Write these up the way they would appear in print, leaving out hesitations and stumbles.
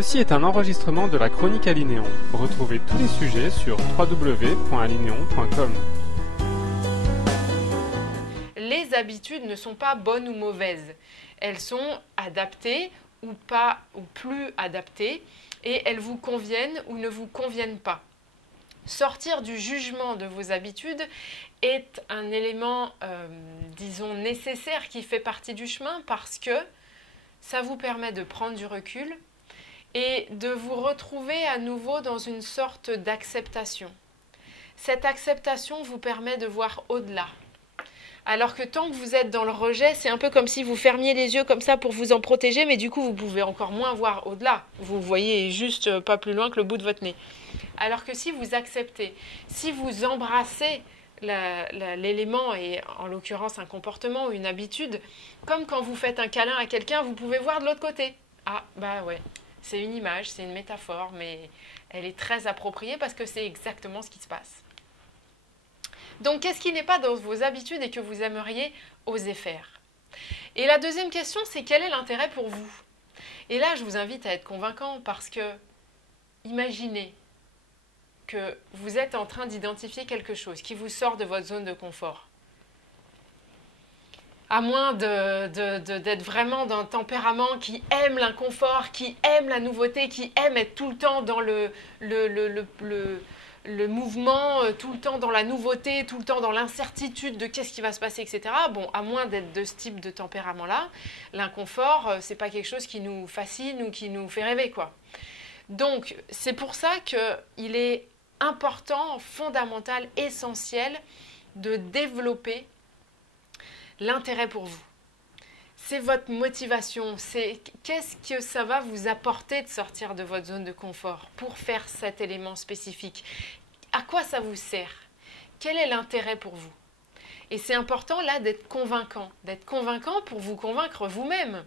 Ceci est un enregistrement de la Chronique Alinéon. Retrouvez tous les sujets sur www.alinéon.com. Les habitudes ne sont pas bonnes ou mauvaises. Elles sont adaptées ou pas ou plus adaptées et elles vous conviennent ou ne vous conviennent pas. Sortir du jugement de vos habitudes est un élément, disons, nécessaire qui fait partie du chemin parce que ça vous permet de prendre du recul et de vous retrouver à nouveau dans une sorte d'acceptation. Cette acceptation vous permet de voir au-delà. Alors que tant que vous êtes dans le rejet, c'est un peu comme si vous fermiez les yeux comme ça pour vous en protéger, mais du coup, vous pouvez encore moins voir au-delà. Vous voyez juste pas plus loin que le bout de votre nez. Alors que si vous acceptez, si vous embrassez l'élément, et en l'occurrence un comportement ou une habitude, comme quand vous faites un câlin à quelqu'un, vous pouvez voir de l'autre côté. Ah, bah ouais, c'est une image, c'est une métaphore, mais elle est très appropriée parce que c'est exactement ce qui se passe. Donc, qu'est-ce qui n'est pas dans vos habitudes et que vous aimeriez oser faire? Et la deuxième question, c'est quel est l'intérêt pour vous? Et là, je vous invite à être convaincant parce que, imaginez que vous êtes en train d'identifier quelque chose qui vous sort de votre zone de confort. À moins d'être vraiment d'un tempérament qui aime l'inconfort, qui aime la nouveauté, qui aime être tout le temps dans le mouvement, tout le temps dans la nouveauté, tout le temps dans l'incertitude de qu'est-ce qui va se passer, etc. Bon, à moins d'être de ce type de tempérament-là, l'inconfort, c'est pas quelque chose qui nous fascine ou qui nous fait rêver, quoi. Donc, c'est pour ça qu'il est important, fondamental, essentiel de développer l'intérêt pour vous. C'est votre motivation, c'est qu'est-ce que ça va vous apporter de sortir de votre zone de confort pour faire cet élément spécifique. À quoi ça vous sert? Quel est l'intérêt pour vous? Et c'est important là d'être convaincant pour vous convaincre vous-même.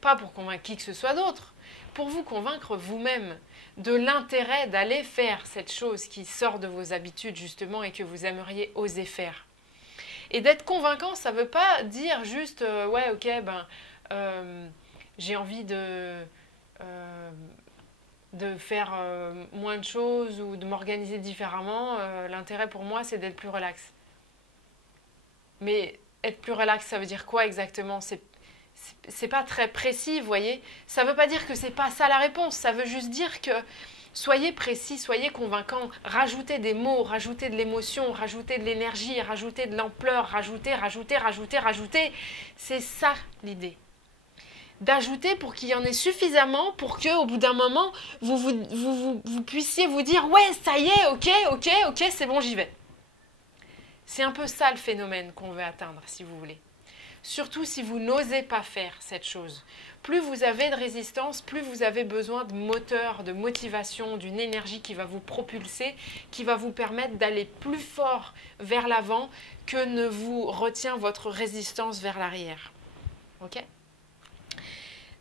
Pas pour convaincre qui que ce soit d'autre, pour vous convaincre vous-même de l'intérêt d'aller faire cette chose qui sort de vos habitudes justement et que vous aimeriez oser faire. Et d'être convaincant, ça ne veut pas dire juste ouais, ok, j'ai envie de faire moins de choses ou de m'organiser différemment. L'intérêt pour moi, c'est d'être plus relax. Mais être plus relax, ça veut dire quoi exactement? C'est pas très précis, vous voyez. Ça ne veut pas dire que c'est pas ça la réponse. Ça veut juste dire que soyez précis, soyez convaincant, rajoutez des mots, rajoutez de l'émotion, rajoutez de l'énergie, rajoutez de l'ampleur, rajoutez. C'est ça l'idée. D'ajouter pour qu'il y en ait suffisamment pour qu'au bout d'un moment, vous puissiez vous dire « Ouais, ça y est, ok, c'est bon, j'y vais ». C'est un peu ça le phénomène qu'on veut atteindre, si vous voulez. Surtout si vous n'osez pas faire cette chose. Plus vous avez de résistance, plus vous avez besoin de moteur, de motivation, d'une énergie qui va vous propulser, qui va vous permettre d'aller plus fort vers l'avant que ne vous retient votre résistance vers l'arrière. Ok?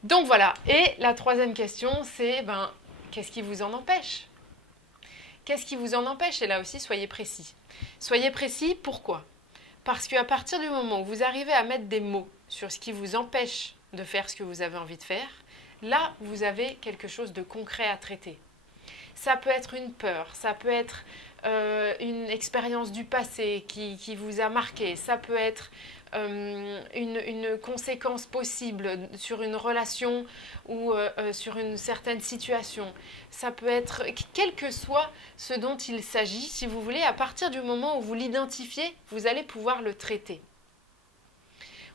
Donc voilà. Et la troisième question, c'est qu'est-ce qui vous en empêche? Qu'est-ce qui vous en empêche? Et là aussi, soyez précis. Soyez précis, pourquoi? Parce qu'à partir du moment où vous arrivez à mettre des mots sur ce qui vous empêche de faire ce que vous avez envie de faire, là, vous avez quelque chose de concret à traiter. Ça peut être une peur, ça peut être une expérience du passé qui vous a marqué, ça peut être une conséquence possible sur une relation ou sur une certaine situation. Ça peut être, quel que soit ce dont il s'agit, si vous voulez, à partir du moment où vous l'identifiez, vous allez pouvoir le traiter.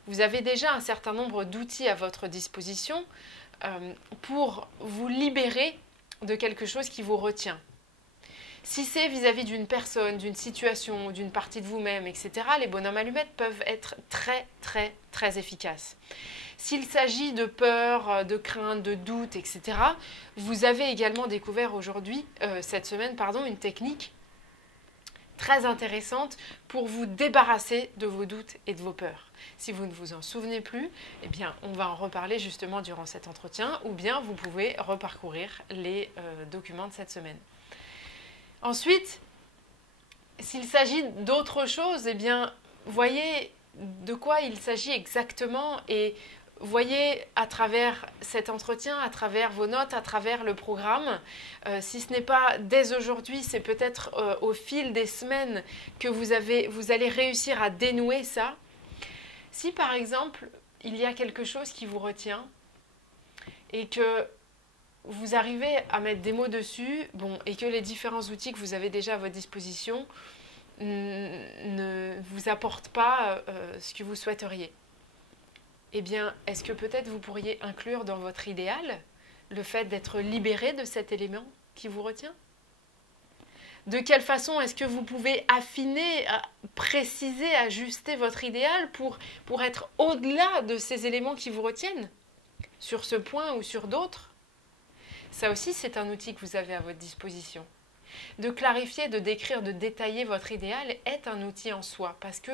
Vous avez déjà un certain nombre d'outils à votre disposition pour vous libérer de quelque chose qui vous retient. Si c'est vis-à-vis d'une personne, d'une situation, d'une partie de vous-même, etc., les bonhommes allumettes peuvent être très, très, très efficaces. S'il s'agit de peur, de crainte, de doute, etc., vous avez également découvert cette semaine, une technique très intéressante pour vous débarrasser de vos doutes et de vos peurs. Si vous ne vous en souvenez plus, eh bien, on va en reparler justement durant cet entretien, ou bien vous pouvez reparcourir les documents de cette semaine. Ensuite, s'il s'agit d'autre chose, eh bien, voyez de quoi il s'agit exactement et voyez à travers cet entretien, à travers vos notes, à travers le programme, si ce n'est pas dès aujourd'hui, c'est peut-être au fil des semaines que vous allez réussir à dénouer ça. Si par exemple, il y a quelque chose qui vous retient et que vous arrivez à mettre des mots dessus, et que les différents outils que vous avez déjà à votre disposition ne vous apportent pas ce que vous souhaiteriez, eh bien, est-ce que peut-être vous pourriez inclure dans votre idéal le fait d'être libéré de cet élément qui vous retient? De quelle façon est-ce que vous pouvez affiner, préciser, ajuster votre idéal pour être au-delà de ces éléments qui vous retiennent, sur ce point ou sur d'autres? Ça aussi, c'est un outil que vous avez à votre disposition. De clarifier, de décrire, de détailler votre idéal est un outil en soi, parce que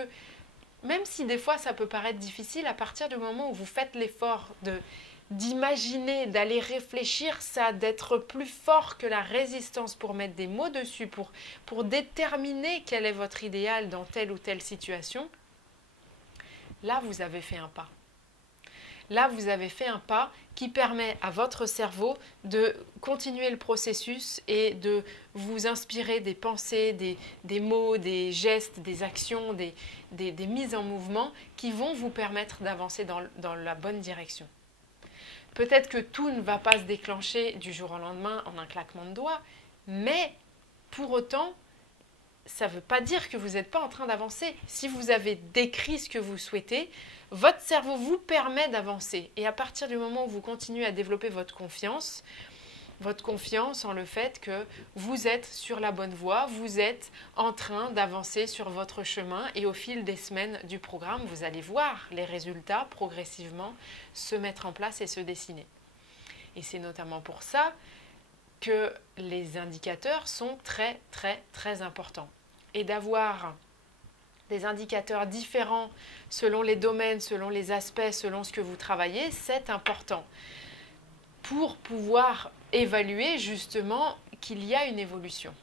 même si des fois ça peut paraître difficile, à partir du moment où vous faites l'effort d'imaginer, d'aller réfléchir, ça, d'être plus fort que la résistance pour mettre des mots dessus, pour déterminer quel est votre idéal dans telle ou telle situation, là vous avez fait un pas. Là, vous avez fait un pas qui permet à votre cerveau de continuer le processus et de vous inspirer des pensées, des mots, des gestes, des actions, des mises en mouvement qui vont vous permettre d'avancer dans la bonne direction. Peut-être que tout ne va pas se déclencher du jour au lendemain en un claquement de doigts, mais pour autant, ça ne veut pas dire que vous n'êtes pas en train d'avancer. Si vous avez décrit ce que vous souhaitez, votre cerveau vous permet d'avancer. Et à partir du moment où vous continuez à développer votre confiance en le fait que vous êtes sur la bonne voie, vous êtes en train d'avancer sur votre chemin et au fil des semaines du programme, vous allez voir les résultats progressivement se mettre en place et se dessiner. Et c'est notamment pour ça que les indicateurs sont très très très importants. Et d'avoir des indicateurs différents selon les domaines, selon les aspects, selon ce que vous travaillez, c'est important pour pouvoir évaluer justement qu'il y a une évolution.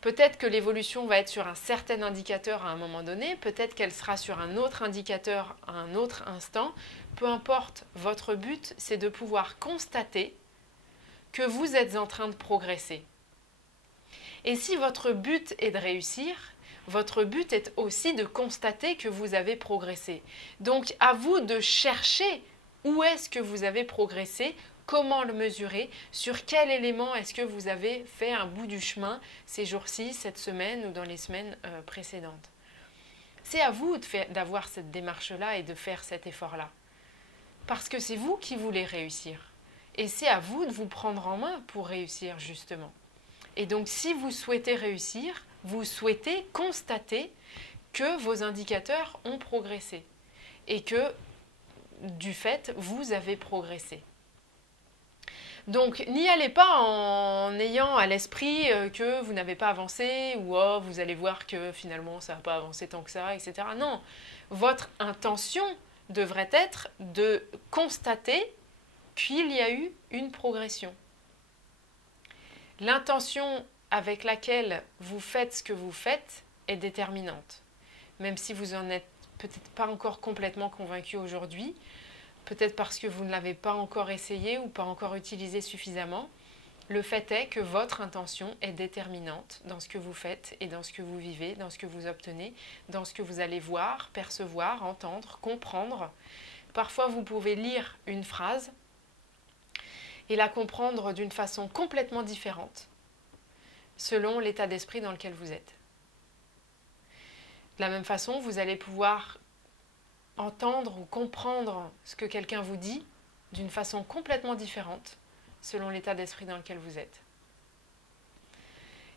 Peut-être que l'évolution va être sur un certain indicateur à un moment donné, peut-être qu'elle sera sur un autre indicateur à un autre instant. Peu importe, votre but, c'est de pouvoir constater que vous êtes en train de progresser. Et si votre but est de réussir, votre but est aussi de constater que vous avez progressé. Donc, à vous de chercher où est-ce que vous avez progressé, comment le mesurer, sur quel élément est-ce que vous avez fait un bout du chemin ces jours-ci, cette semaine ou dans les semaines précédentes. C'est à vous d'avoir cette démarche-là et de faire cet effort-là. Parce que c'est vous qui voulez réussir. Et c'est à vous de vous prendre en main pour réussir justement. Et donc, si vous souhaitez réussir, vous souhaitez constater que vos indicateurs ont progressé et que, du fait, vous avez progressé. Donc, n'y allez pas en ayant à l'esprit que vous n'avez pas avancé ou oh, vous allez voir que finalement ça n'a pas avancé tant que ça, etc. Non, votre intention devrait être de constater qu'il y a eu une progression. L'intention avec laquelle vous faites ce que vous faites est déterminante. Même si vous n'en êtes peut-être pas encore complètement convaincu aujourd'hui, peut-être parce que vous ne l'avez pas encore essayé ou pas encore utilisé suffisamment, le fait est que votre intention est déterminante dans ce que vous faites et dans ce que vous vivez, dans ce que vous obtenez, dans ce que vous allez voir, percevoir, entendre, comprendre. Parfois, vous pouvez lire une phrase et la comprendre d'une façon complètement différente selon l'état d'esprit dans lequel vous êtes. De la même façon, vous allez pouvoir entendre ou comprendre ce que quelqu'un vous dit d'une façon complètement différente selon l'état d'esprit dans lequel vous êtes.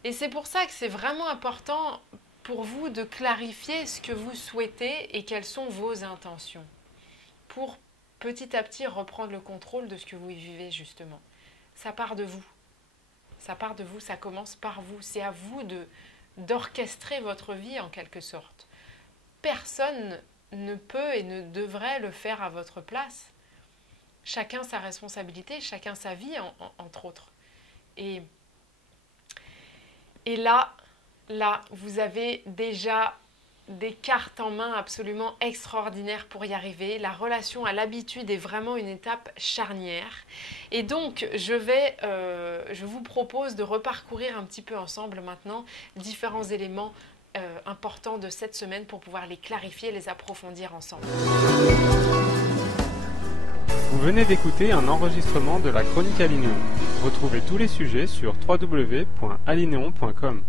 Et c'est pour ça que c'est vraiment important pour vous de clarifier ce que vous souhaitez et quelles sont vos intentions pour petit à petit reprendre le contrôle de ce que vous vivez justement. Ça part de vous. Ça part de vous, ça commence par vous. C'est à vous d'orchestrer votre vie en quelque sorte. Personne ne peut et ne devrait le faire à votre place. Chacun sa responsabilité, chacun sa vie entre autres. Et là, vous avez déjà des cartes en main absolument extraordinaires pour y arriver. La relation à l'habitude est vraiment une étape charnière. Et donc, je vous propose de reparcourir un petit peu ensemble maintenant différents éléments importants de cette semaine pour pouvoir les clarifier, les approfondir ensemble. Vous venez d'écouter un enregistrement de la Chronique Alinéon. Retrouvez tous les sujets sur www.alinéon.com.